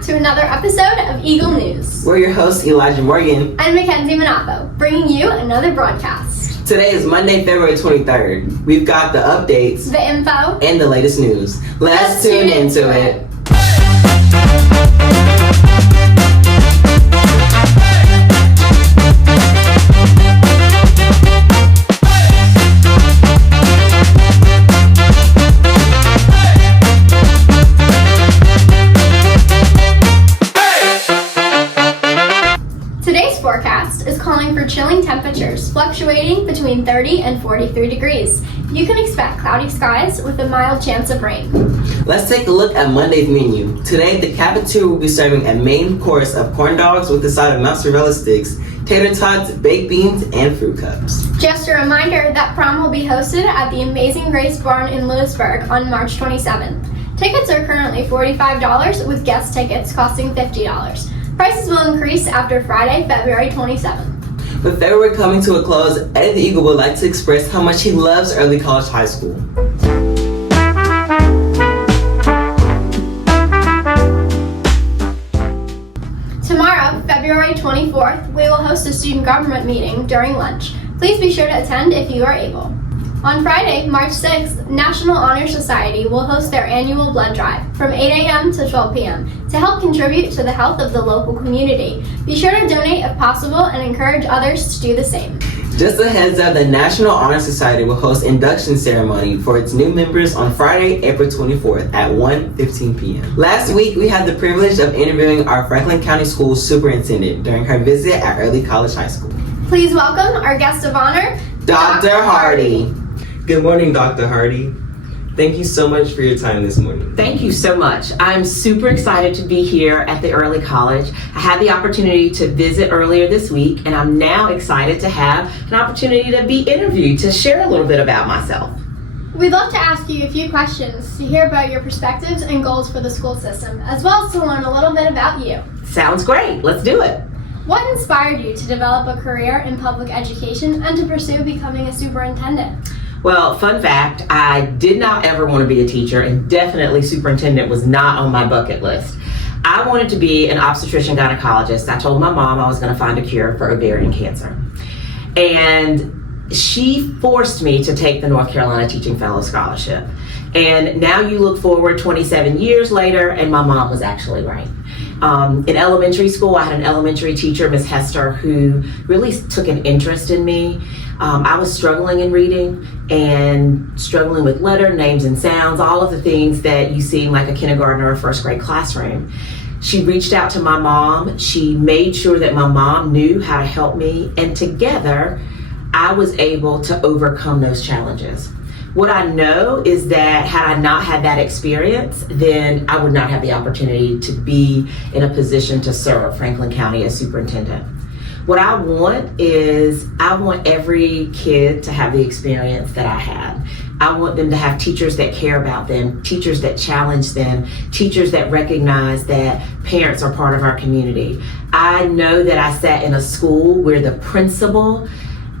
back to another episode of Eagle News. We're your hosts, Elijah Morgan and Mackenzie Manafo, bringing you another broadcast. Today is Monday, February 23rd. We've got the updates, the info, and the latest news. Let's tune into it. Today's forecast is calling for chilling temperatures fluctuating between 30 and 43 degrees. You can expect cloudy skies with a mild chance of rain. Let's take a look at Monday's menu. Today, the cafeteria will be serving a main course of corn dogs with a side of mozzarella sticks, tater tots, baked beans, and fruit cups. Just a reminder that prom will be hosted at the Amazing Grace Barn in Lewisburg on March 27th. Tickets are currently $45 with guest tickets costing $50. Prices will increase after Friday, February 27th. With February coming to a close, Eddie the Eagle would like to express how much he loves Early College High School. Tomorrow, February 24th, we will host a student government meeting during lunch. Please be sure to attend if you are able. On Friday, March 6th, National Honor Society will host their annual blood drive from 8 a.m. to 12 p.m. to help contribute to the health of the local community. Be sure to donate if possible and encourage others to do the same. Just a heads up, the National Honor Society will host induction ceremony for its new members on Friday, April 24th at 1:15 p.m. Last week, we had the privilege of interviewing our Franklin County School Superintendent during her visit at Early College High School. Please welcome our guest of honor, Dr. Hardy. Good morning, Dr. Hardy. Thank you so much for your time this morning. Thank you so much. I'm super excited to be here at the Early College. I had the opportunity to visit earlier this week, and I'm now excited to have an opportunity to be interviewed, to share a little bit about myself. We'd love to ask you a few questions to hear about your perspectives and goals for the school system, as well as to learn a little bit about you. Sounds great. Let's do it. What inspired you to develop a career in public education and to pursue becoming a superintendent? Well, fun fact, I did not ever want to be a teacher, and definitely superintendent was not on my bucket list. I wanted to be an obstetrician gynecologist. I told my mom I was going to find a cure for ovarian cancer. And she forced me to take the North Carolina Teaching Fellow Scholarship. And now you look forward 27 years later, and my mom was actually right. In elementary school, I had an elementary teacher, Miss Hester, who really took an interest in me. I was struggling in reading and struggling with letter, names, and sounds, all of the things that you see in like a kindergarten or a first grade classroom. She reached out to my mom. She made sure that my mom knew how to help me, and together I was able to overcome those challenges. What I know is that had I not had that experience, then I would not have the opportunity to be in a position to serve Franklin County as superintendent. What I want is, I want every kid to have the experience that I had. I want them to have teachers that care about them, teachers that challenge them, teachers that recognize that parents are part of our community. I know that I sat in a school where the principal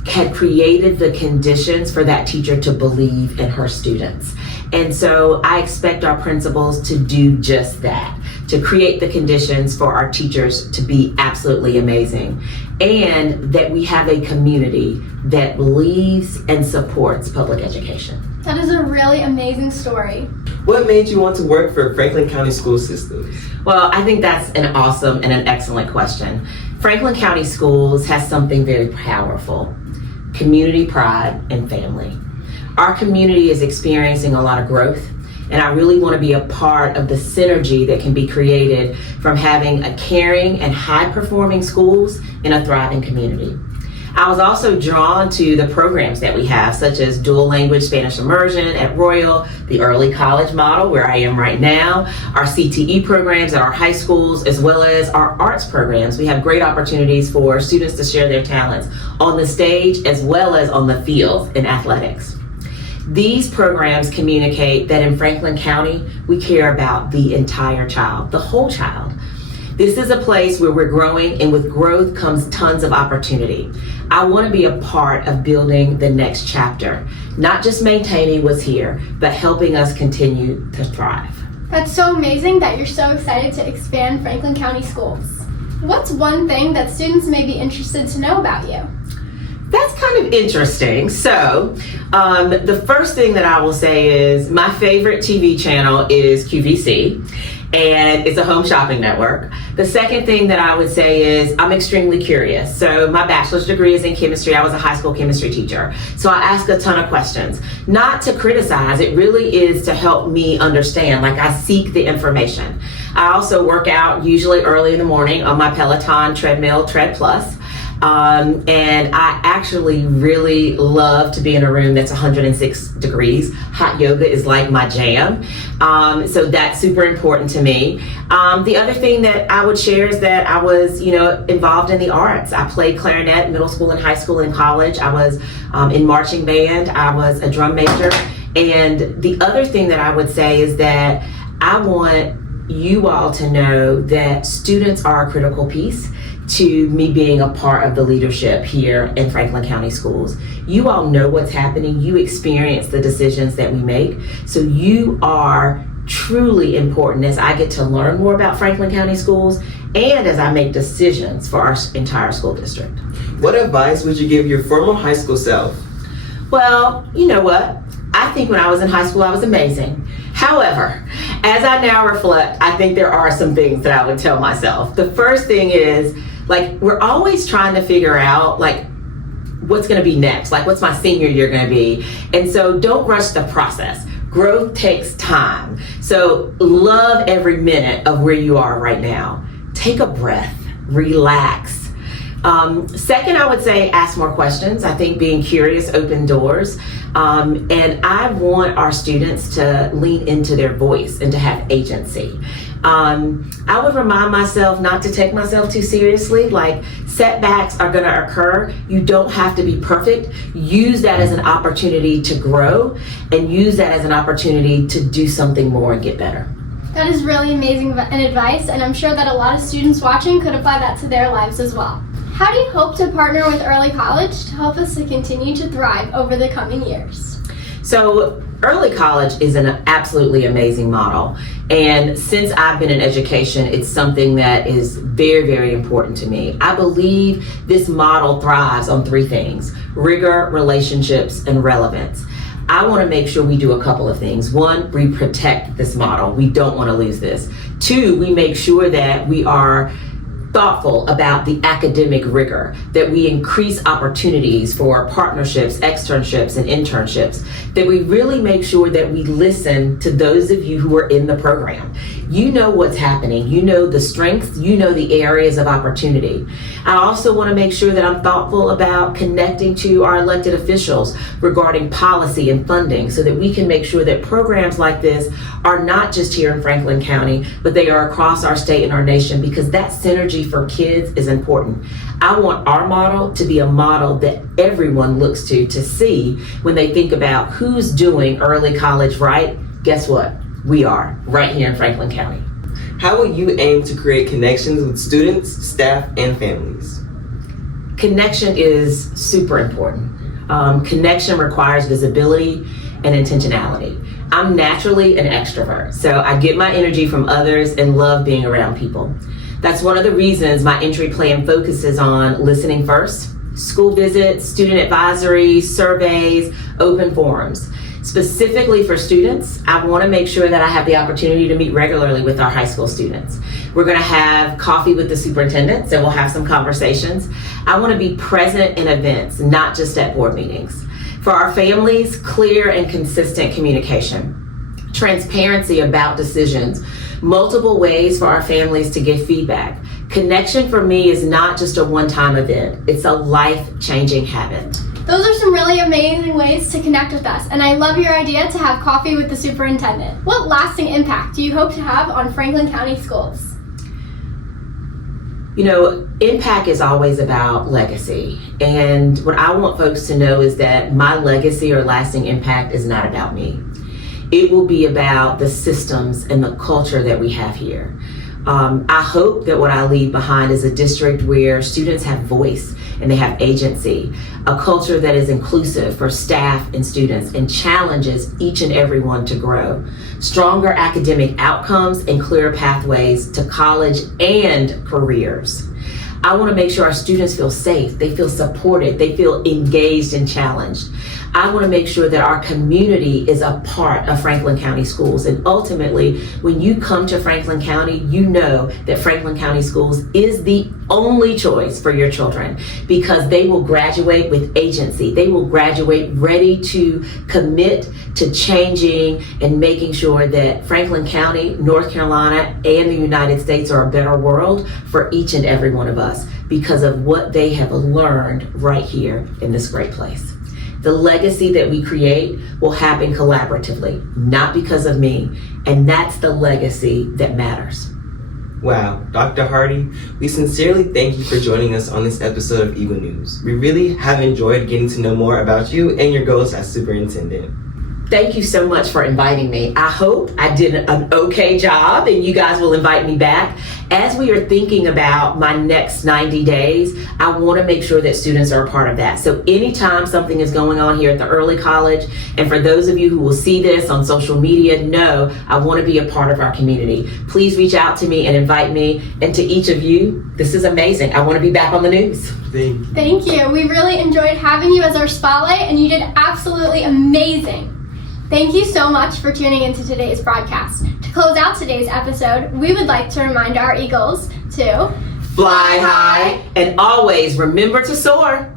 had created the conditions for that teacher to believe in her students. And so I expect our principals to do just that, to create the conditions for our teachers to be absolutely amazing, and that we have a community that believes and supports public education. That is a really amazing story. What made you want to work for Franklin County School Systems? Well, I think that's an awesome and an excellent question. Franklin County Schools has something very powerful: community pride and family. Our community is experiencing a lot of growth, and I really want to be a part of the synergy that can be created from having a caring and high-performing schools in a thriving community. I was also drawn to the programs that we have, such as dual language Spanish immersion at Royal, the Early College model where I am right now, our CTE programs at our high schools, as well as our arts programs. We have great opportunities for students to share their talents on the stage as well as on the field in athletics. These programs communicate that in Franklin County, we care about the entire child, the whole child. This is a place where we're growing, and with growth comes tons of opportunity. I want to be a part of building the next chapter, not just maintaining what's here, but helping us continue to thrive. That's so amazing that you're so excited to expand Franklin County Schools. What's one thing that students may be interested to know about you? That's kind of interesting. So, the first thing that I will say is my favorite TV channel is QVC, and it's a home shopping network. The second thing that I would say is I'm extremely curious. So my bachelor's degree is in chemistry. I was a high school chemistry teacher. So I ask a ton of questions, not to criticize. It really is to help me understand. Like, I seek the information. I also work out usually early in the morning on my Peloton treadmill, Tread Plus. And I actually really love to be in a room that's 106 degrees. Hot yoga is like my jam. So that's super important to me. The other thing that I would share is that I was, involved in the arts. I played clarinet in middle school and high school and college. I was in marching band. I was a drum major. And the other thing that I would say is that I want you all to know that students are a critical piece to me being a part of the leadership here in Franklin County Schools. You all know what's happening. You experience the decisions that we make. So you are truly important as I get to learn more about Franklin County Schools and as I make decisions for our entire school district. What advice would you give your former high school self? Well, you know what? I think when I was in high school, I was amazing. However, as I now reflect, I think there are some things that I would tell myself. The first thing is, we're always trying to figure out, what's going to be next? What's my senior year going to be? And so don't rush the process. Growth takes time. So love every minute of where you are right now. Take a breath, relax. Second, I would say ask more questions. I think being curious opens doors. And I want our students to lean into their voice and to have agency. I would remind myself not to take myself too seriously. Setbacks are going to occur. You don't have to be perfect. Use that as an opportunity to grow and use that as an opportunity to do something more and get better. That is really amazing advice, and I'm sure that a lot of students watching could apply that to their lives as well. How do you hope to partner with Early College to help us to continue to thrive over the coming years? So Early College is an absolutely amazing model. And since I've been in education, it's something that is very, very important to me. I believe this model thrives on three things: rigor, relationships, and relevance. I want to make sure we do a couple of things. One, we protect this model. We don't want to lose this. Two, we make sure that we are thoughtful about the academic rigor, that we increase opportunities for partnerships, externships, and internships, that we really make sure that we listen to those of you who are in the program. You know what's happening. You know the strengths. You know the areas of opportunity. I also want to make sure that I'm thoughtful about connecting to our elected officials regarding policy and funding so that we can make sure that programs like this are not just here in Franklin County, but they are across our state and our nation, because that synergy for kids is important. I want our model to be a model that everyone looks to see when they think about who's doing early college right. Guess what? We are right here in Franklin County. How will you aim to create connections with students, staff, and families? Connection is super important. Connection requires visibility and intentionality. I'm naturally an extrovert, so I get my energy from others and love being around people. That's one of the reasons my entry plan focuses on listening first, school visits, student advisory, surveys, open forums. Specifically for students, I want to make sure that I have the opportunity to meet regularly with our high school students. We're going to have coffee with the superintendents and we'll have some conversations. I want to be present in events, not just at board meetings. For our families, clear and consistent communication, transparency about decisions, multiple ways for our families to give feedback. Connection for me is not just a one-time event, it's a life-changing habit. Those are some really amazing ways to connect with us, and I love your idea to have coffee with the superintendent. What lasting impact do you hope to have on Franklin County Schools? Impact is always about legacy. And what I want folks to know is that my legacy or lasting impact is not about me. It will be about the systems and the culture that we have here. I hope that what I leave behind is a district where students have voice and they have agency, a culture that is inclusive for staff and students and challenges each and every one to grow, stronger academic outcomes and clearer pathways to college and careers. I want to make sure our students feel safe, they feel supported, they feel engaged and challenged. I want to make sure that our community is a part of Franklin County Schools. And ultimately, when you come to Franklin County, you know that Franklin County Schools is the only choice for your children because they will graduate with agency. They will graduate ready to commit to changing and making sure that Franklin County, North Carolina, and the United States are a better world for each and every one of us because of what they have learned right here in this great place. The legacy that we create will happen collaboratively, not because of me, and that's the legacy that matters. Wow, Dr. Hardy, we sincerely thank you for joining us on this episode of Eagle News. We really have enjoyed getting to know more about you and your goals as superintendent. Thank you so much for inviting me. I hope I did an okay job and you guys will invite me back. As we are thinking about my next 90 days, I want to make sure that students are a part of that. So anytime something is going on here at the early college, and for those of you who will see this on social media, know I want to be a part of our community. Please reach out to me and invite me. And to each of you, this is amazing. I want to be back on the news. Thank you. We really enjoyed having you as our spotlight, and you did absolutely amazing. Thank you so much for tuning into today's broadcast. To close out today's episode, we would like to remind our Eagles to Fly high and always remember to soar.